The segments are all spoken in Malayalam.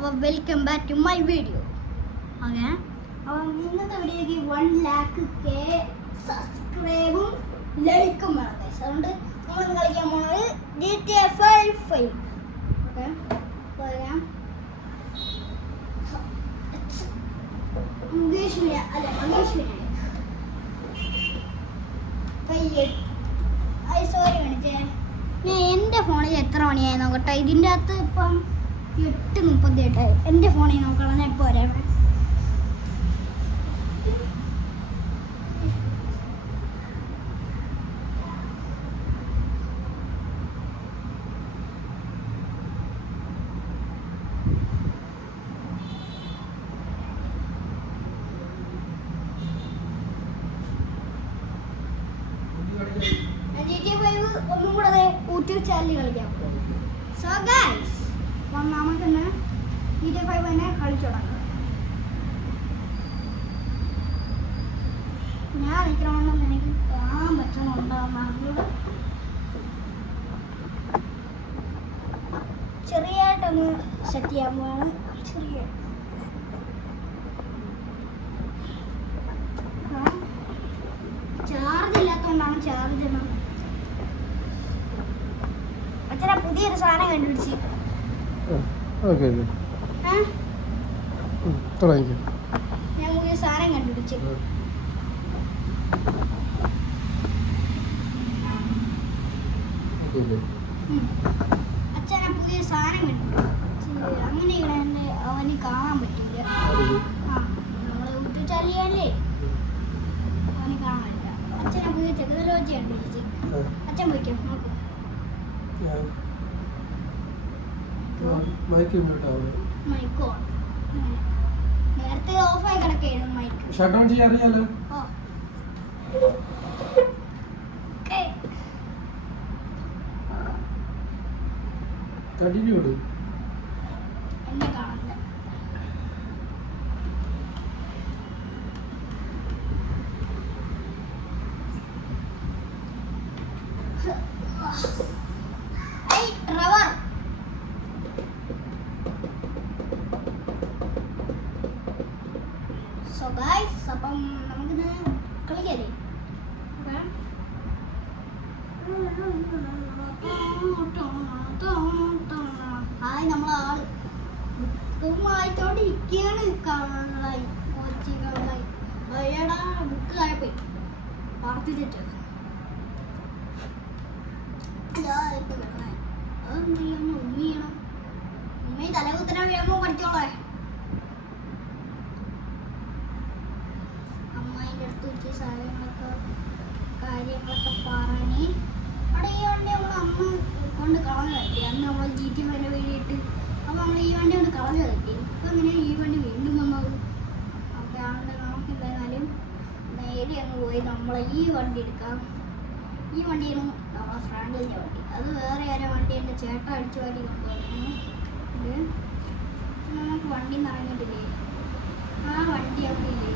അപ്പോൾ welcome back to my video. Okay, അപ്പോൾ ഇന്നത്തെ വീഡിയോയ്ക്ക് 1,00,000 സബ്സ്ക്രൈബും ലൈക്കും വേണം. അതുകൊണ്ട് നമ്മൾ കളിക്കാൻ പോകുന്നത് GTA 5. ഓക്കെ, മുകേഷ് സോറി കാണിച്ചേ. ഞാൻ എൻ്റെ ഫോണിൽ എത്ര മണിയായി നോക്കട്ടെ. ഇതിൻ്റെ അകത്ത് ഇപ്പം 8:38. എൻ്റെ ഫോണിൽ നോക്കണം. ഞാൻ ഇപ്പോൾ വരാം. GTA 5 ഒന്നും കൂടെ യൂട്യൂബ് ചാനലിൽ കളിക്കാം. സോ ഗൈസ്, നമുക്ക് തന്നെ GTA 5 തന്നെ കളിച്ചു തുടങ്ങാം. ഞാൻ കളിക്കണമെന്ന് എനിക്ക് കാണാൻ പറ്റണമുണ്ടാകുന്ന ചെറിയായിട്ടൊന്ന് സെറ്റ് ചെയ്യാൻ പോവാണ്. ചെറിയ ചാർജ് ഇല്ലാത്തതുകൊണ്ടാണ്. ചാർജ് അച്ഛനെ പുതിയൊരു സാധനം കണ്ടുപിടിച്ച്. ഞാൻ പുതിയ സാധനം കണ്ടുപിടിച്ച്. അച്ഛനെ പുതിയ സാധനം കണ്ടുപിടിച്ച്. അങ്ങനെയാണ് അവന് കാണാൻ പറ്റില്ല. നമ്മള് യൂട്യൂബ് ചാനലല്ലേ, അവന് കാണാൻ പറ്റില്ല. അച്ഛനെ പുതിയ ടെക്നോളജി കണ്ടുപിടിച്ച്. അച്ഛൻ പോയിക്കോ, നോക്കൂ. Mic on. നേരത്തെ ഓഫായി കിടക്കായിരുന്നു മൈക്ക്. ഷട്ട് ഡൗൺ ചെയ്യാൻ അറിയാലോ. കണ്ടിന്യൂ ചെയ്യൂ. എന്നെ കാണണ്ട. സോ ഗൈസ്, അപ്പം നമുക്കിന്ന് കളിക്കല്ലേ. ഹായ്, നമ്മളാള് വായിച്ചോണ്ടിരിക്കുകയാണ്. കാണായി കൊച്ചികളായി അയ്യടാ ബുക്ക് താഴെപ്പോയി പ്രാർത്ഥിച്ചിട്ട്. അതെന്ത് ചെയ്യണം? ഉമ്മി ചെയ്യണം. ഉമ്മി തലകുത്തന വീഴുമ്പോ പഠിച്ചോളേ. അമ്മേൻ്റെ അടുത്ത് വെച്ച് കാര്യങ്ങളൊക്കെ പറഞ്ഞ് അവിടെ ഈ വണ്ടി നമ്മൾ അമ്മ കൊണ്ട് കളഞ്ഞു തട്ടി. അന്ന് നമ്മൾ GTA 5 വേണ്ടിയിട്ട് അപ്പോൾ നമ്മൾ ഈ വണ്ടി കൊണ്ട് കളഞ്ഞു തട്ടി. ഇപ്പം എങ്ങനെയാണ് ഈ വണ്ടി വീണ്ടും വന്നത്? അപ്പോൾ അതുകൊണ്ട് നമുക്ക് എന്തായാലും നേരെ അങ്ങ് പോയി നമ്മളെ ഈ വണ്ടി എടുക്കാം. ഈ വണ്ടിയാണ് നമ്മളെ ഫ്രണ്ടിൻ്റെ വണ്ടി. അത് വേറെ ആരോ വണ്ടി എൻ്റെ ചേട്ടൻ അടിച്ചു വാരി കൊണ്ടുവന്നു. നമുക്ക് വണ്ടി നിറഞ്ഞിട്ടില്ലേ? ആ വണ്ടി അവിടെ ഇല്ലേ?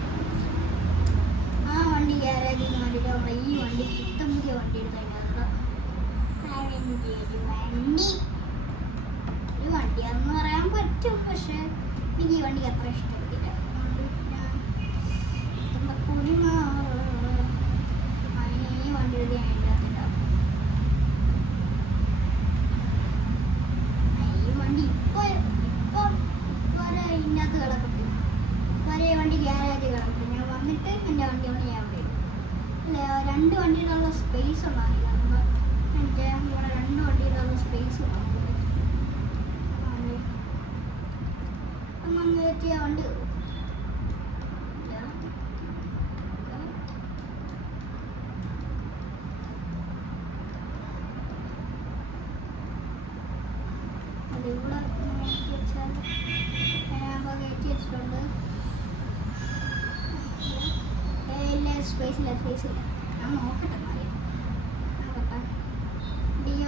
ആ വണ്ടി ഗ്യാരേജിൽ നിന്ന് വേണ്ടിയിട്ട് നമ്മളെ ഈ വണ്ടി പുതിയ വണ്ടി എടുത്തതിനകത്ത് ഒരു വണ്ടിയാണെന്ന് പറയാൻ പറ്റും. പക്ഷെ എനിക്ക് ഈ വണ്ടിക്ക് അത്ര ഇഷ്ടപ്പെട്ടില്ല. അതിന് ഈ വണ്ടി എഴുതി അതിൻ്റെ അകത്തുണ്ടാവും. ഈ വണ്ടി ഇപ്പം വരെ ഇതിൻ്റെ അകത്ത് കിടക്കട്ടെ. വരെ വണ്ടി ഗ്യാരേജ് കിടക്കട്ടെ. ഞാൻ വന്നിട്ട് എൻ്റെ വണ്ടി കൊണ്ട് ഞാൻ വരും. അല്ല, 2 വണ്ടിയിലുള്ള സ്പേസ് ഉണ്ടാവില്ല. എനിക്ക് ഇവിടെ 2 വണ്ടിയിലുള്ള സ്പേസ് ഉണ്ടാവില്ല. അങ്ങനെ എത്തിയ വണ്ടി അതിവിടെ കയറ്റി വെച്ചാൽ ഞാൻ കയറ്റി വെച്ചിട്ടുണ്ട്. സ്പേസില്ല. ഞാൻ നോക്കട്ടെ.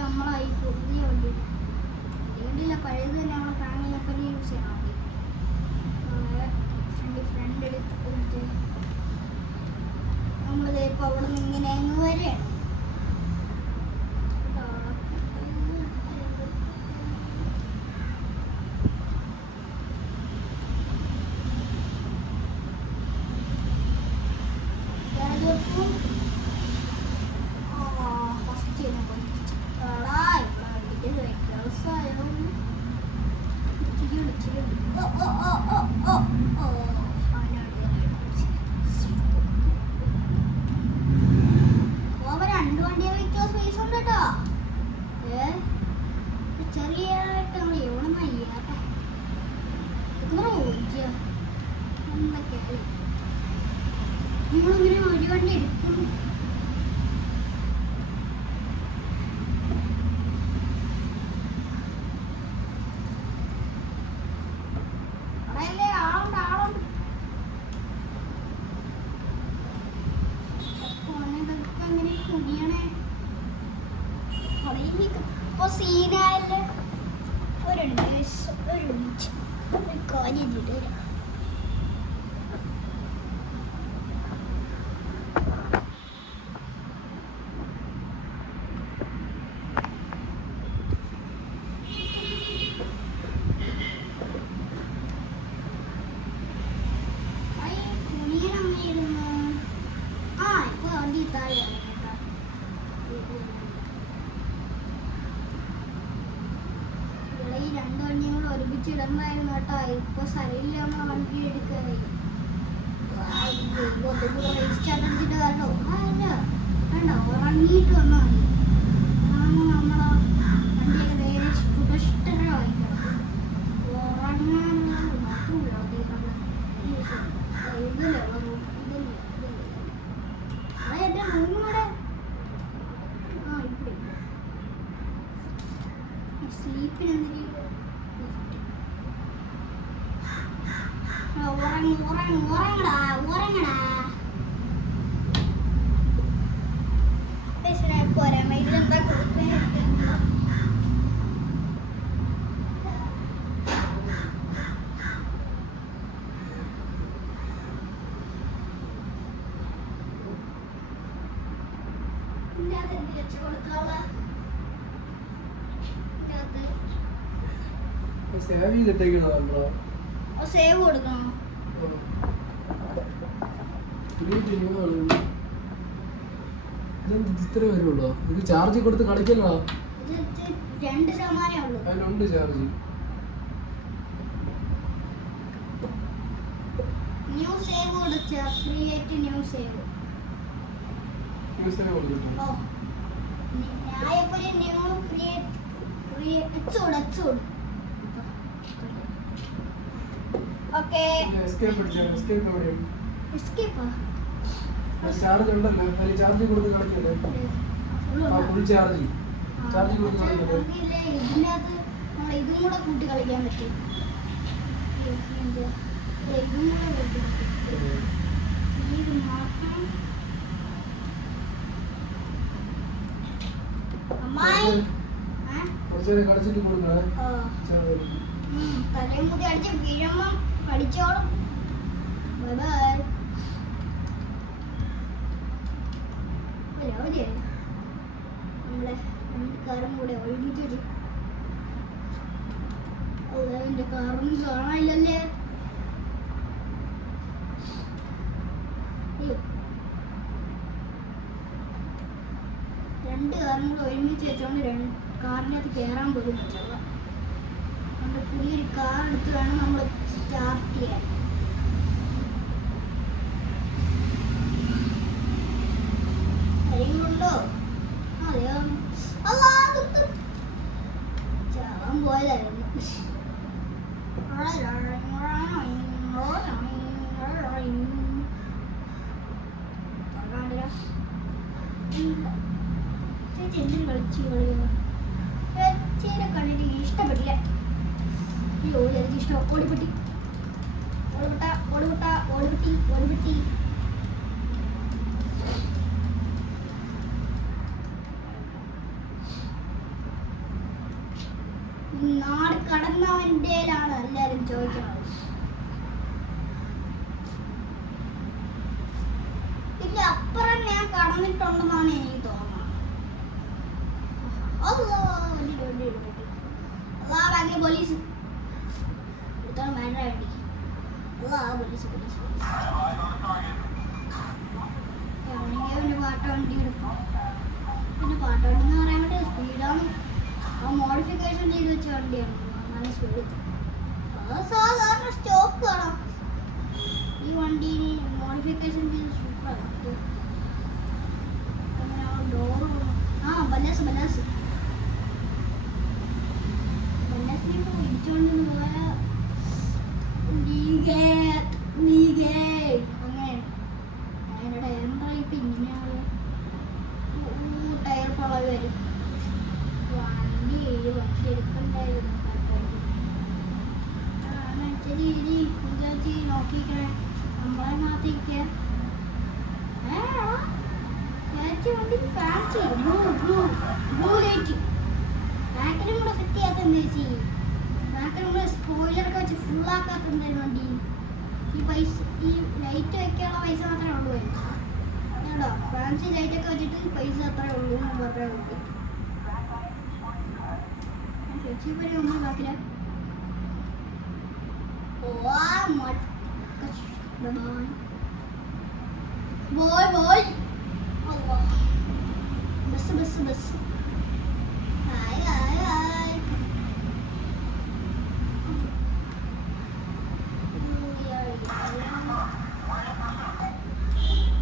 നമ്മളായി പുതിയ വണ്ടി വണ്ടിയില്ല, പഴയത് തന്നെ നമ്മളെ ഫാമിലിയൊക്കെ യൂസ് ചെയ്യണം. ഫ്രണ്ട് എടുത്തിട്ട് നമ്മളിത് ഇപ്പോൾ അവിടെ നിന്ന് ഇങ്ങനെ അങ്ങ് വരെയാണ്. വണ്ടി എടുക്കും. അവിടെയല്ലേ ആളുണ്ട് ആളുണ്ട്. ഇതൊക്കെ അങ്ങനെ കുനിയണേ. ഇപ്പൊ സീനായല്ലേ. ഒരു മിനിറ്റ് ഒരു കാര്യം ചെയ്തുതരാം. രണ്ട് വണ്ടിയും കൂടെ ഒരുമിച്ച് ഇടണ്ടായിരുന്നു കേട്ടോ. ഇപ്പൊ സ്ഥലമില്ലാന്ന് വണ്ടി എടുക്കാനായി രജിസ്റ്റർ അടിച്ചിട്ട് വരണോ? അല്ല വേണ്ട, ഉറങ്ങിയിട്ട് വന്നാൽ മതി. നമ്മളെ വണ്ടിയൊക്കെ നേരെ സുരക്ഷിതര വാങ്ങിക്കണം. ഉറങ്ങാനുള്ള മാത്രമില്ല ഇതില്ലേ എന്റെ റൂമിലൂടെ സ്ലീപ്പിനെന്തിന് ഉറങ്ങടാ. പോരാ ഇതിലെന്താ സേവ് കൊടുക്കണം. ഇത്ര വരുള്ളൂ. ഇത് ചാർജ് കൊടുത്ത് കളിക്കല്ലോ. 2% ഉള്ളൂ. അതിലുണ്ട് ചാർജ്. ന്യൂ സേവ് കൊടുച്ച create new save. New save കൊടുത്തിട്ടോ? ഓ ഞാൻ ഇപ്പോൾ ന്യൂ ക്രിയേറ്റ് എച്ചോട്. ഓക്കേ എസ്കേപ്പ് അടിച്ചാ. എസ്കേപ്പ് എവിടെയാണ്? എസ്കേപ്പാ. ചാർജ് ഉണ്ടല്ലോ. അതിൽ ചാർജ് കൊടുത്ത് കളിക്കല്ലേ. ഫുൾ ചാർജ് കൊടുത്ത് കളിക്കല്ലേ. ഇതിനകത്ത് നമ്മൾ ഇതും കൂടെ കൂട്ടി കളിക്കാൻ പറ്റും. ഇതും കൂടെ കൂട്ടി ഇത് മാത്രം. അമ്മായി കുറച്ചേരം കളിച്ചിട്ട് കൊടുക്കണേ. തലയും കൂടി അടിച്ച് വീഴുമ്പം പഠിച്ചോളും. Bye bye. നമ്മളെ കാറും കൂടെ ഒഴിപ്പിച്ചു. എന്റെ കാറും കാണാനില്ലല്ലേ. രണ്ട് കാറും കൂടെ ഒരുമിച്ച് വെച്ചോണ്ട് കാറിനകത്ത് കയറാൻ പോലും പറ്റില്ല. നമ്മുടെ പുതിയൊരു കാർ എടുത്ത് വേണം നമ്മൾ സ്റ്റാർട്ട് ചെയ്യാൻ. കാര്യങ്ങളുണ്ടോ? അതെയോ ചാവാൻ പോയതായിരുന്നു. എന്തിനും കളിച്ചു കണ്ടിട്ട് ഇഷ്ടപ്പെട്ടില്ല. അയ്യോ എനിക്ക് ഇഷ്ടം. ഓടിപ്പെട്ടി നാട് കടന്നവൻ്റെയിലാണ് എല്ലാവരും ചോദിക്കുന്നത്. ഇല്ല അപ്പുറം ഞാൻ കടന്നിട്ടുണ്ടെന്നാണ് എനിക്ക് തോന്നുന്നത്. ഭയങ്കര പോലീസ് എടുത്തോളം വേണ്ട വേണ്ടി. പോലീസ് പിന്നെ പാട്ട വണ്ടി എടുക്കും. പിന്നെ പാട്ട വണ്ടി എന്ന് പറയാൻ വേണ്ടി സ്പീഡാണ്. ആ മോഡിഫിക്കേഷൻ ചെയ്ത് വെച്ച വണ്ടിയാണ്. നല്ല സ്പീഡ്. അത് സാധാരണ സ്റ്റോപ്പ് കാണാം. ഈ വണ്ടീന് മോഡിഫിക്കേഷൻ ചെയ്ത് സൂപ്പറാണ്. അങ്ങനെ ഡോറ് ബന്നാസ് ഇടിച്ചോണ്ട് പോയ അങ്ങനെ എന്നോട് എന്തായി ചേച്ചി ഇനി ചേച്ചി നോക്കിക്കണേ നമ്മളെ നാട്ടിരിക്കുക ചേച്ചി വണ്ടി ഫാൻസി ബ്ലൂ ലൈറ്റ് ബാക്കിലും കൂടെ സെറ്റ് ചെയ്യാത്ത എന്താ ചേച്ചി ബാക്കിലും കൂടെ സ്പോയിലറൊക്കെ വെച്ച് ഫുള്ളാക്കാത്ത എന്തായാലും വണ്ടി ഈ പൈസ ഈ ലൈറ്റ് വെക്കാനുള്ള പൈസ മാത്രമേ ഉള്ളൂ കേട്ടോ ഫാൻസി ലൈറ്റൊക്കെ വെച്ചിട്ട് പൈസ അത്രേ ഉള്ളൂ എന്ന് പറഞ്ഞാൽ മതി ചേച്ചി വരെ ഒന്നും ബാക്കില്ല boy Allah bus hai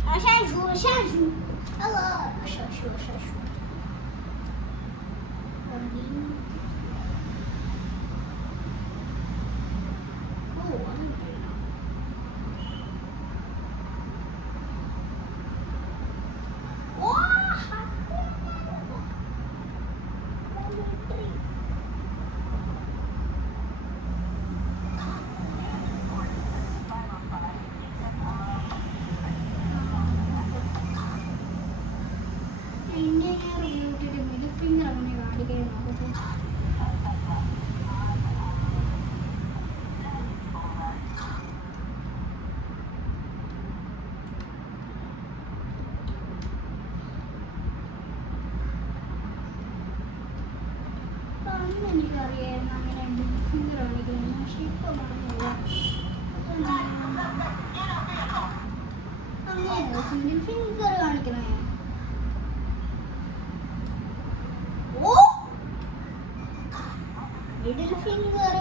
Ashu Allah Ashu എനിക്കറിയായിരുന്നു അങ്ങനെ ഫിംഗർ കാണിക്കുന്നു പക്ഷെ ഇപ്പൊ അങ്ങനെ ഫിംഗർ കാണിക്കണേ ഓ മിഡിൽ ഫിംഗർ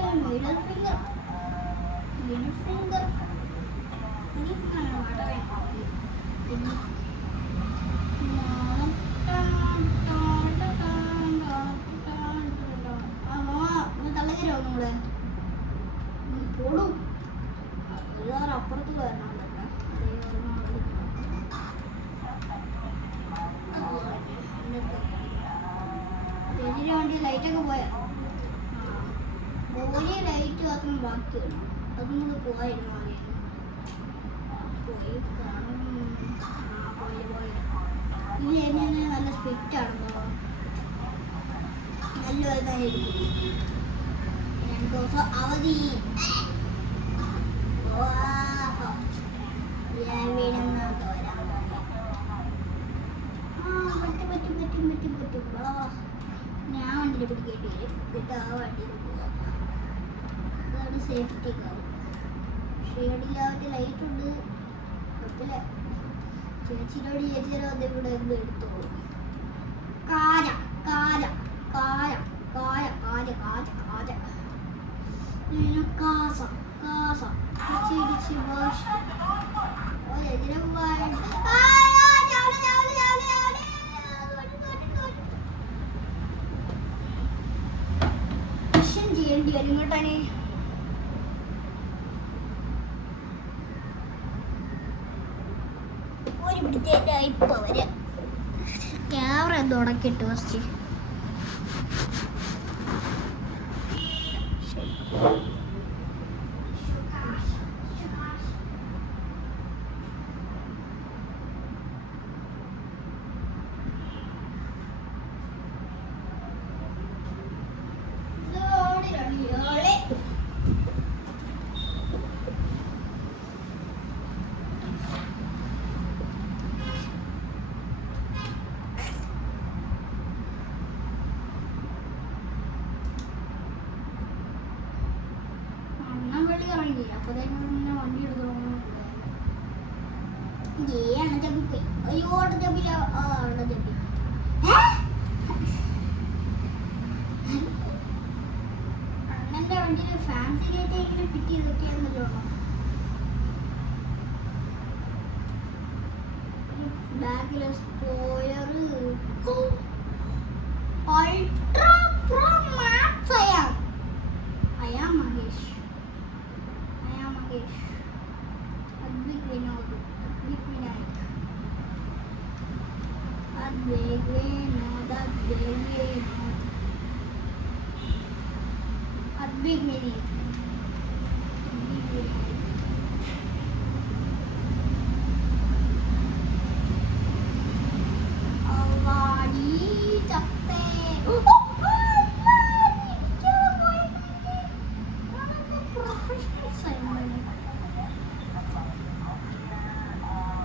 അപ്പുറത്ത് വരണം വണ്ടി ലൈറ്റൊക്കെ പോയാ ഒരു ലൈറ്റ് മാത്രം ബാക്കി വരും അതും കൂടെ പോയിരുന്നു പോയി കാണും ഇനി എന്നെ നല്ല സ്ട്രിക്റ്റ് ആണല്ലോ നല്ല വലുതായിരിക്കും 2 ദിവസം അവധി ഞാൻ വണ്ടിയിൽ പിടിക്കേണ്ടി വരും എന്നിട്ട് ആ വണ്ടിയിൽ പോകാം അതാണ് സേഫ്റ്റി കാർ ഷെയ്ഡില്ലാത്ത ലൈറ്റ് ഉണ്ട് കുഴപ്പമില്ല ചേച്ചിയോട് ഇവിടെ എന്ത് എടുത്തോളൂ കാര കാര കാര കാര കാര കാര കാര കാസ കാസ ഇടിച്ച് വാഷ് ചെയ്യേണ്ടി വരും ഇങ്ങോട്ടാണ് ഒരു പിടിച്ചേറ്റ ഇപ്പൊ വരെ ക്യാമറ എന്തോ ഉടക്കിട്ട് ഫസ്റ്റ് വണ്ടി എടുത്തോളൂ അയ്യോ അണജബില അണജബി അണ്ണന്റെ വണ്ടിയിൽ ഫാൻസി ലൈറ്റ് ഇങ്ങനെ ഫിറ്റ് ചെയ്തൊക്കെയായിരുന്നല്ലോ ബാക്കിലെ spoiler ultra pro max I'm Mahesh Advik Vinod Advik Vinayak Advik Vinod Advik Vineeth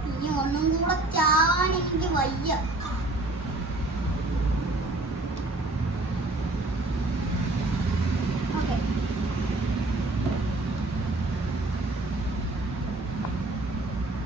ഇനി ഒന്നും കൂടെ ചാവാൻ എനിക്ക് വയ്യ.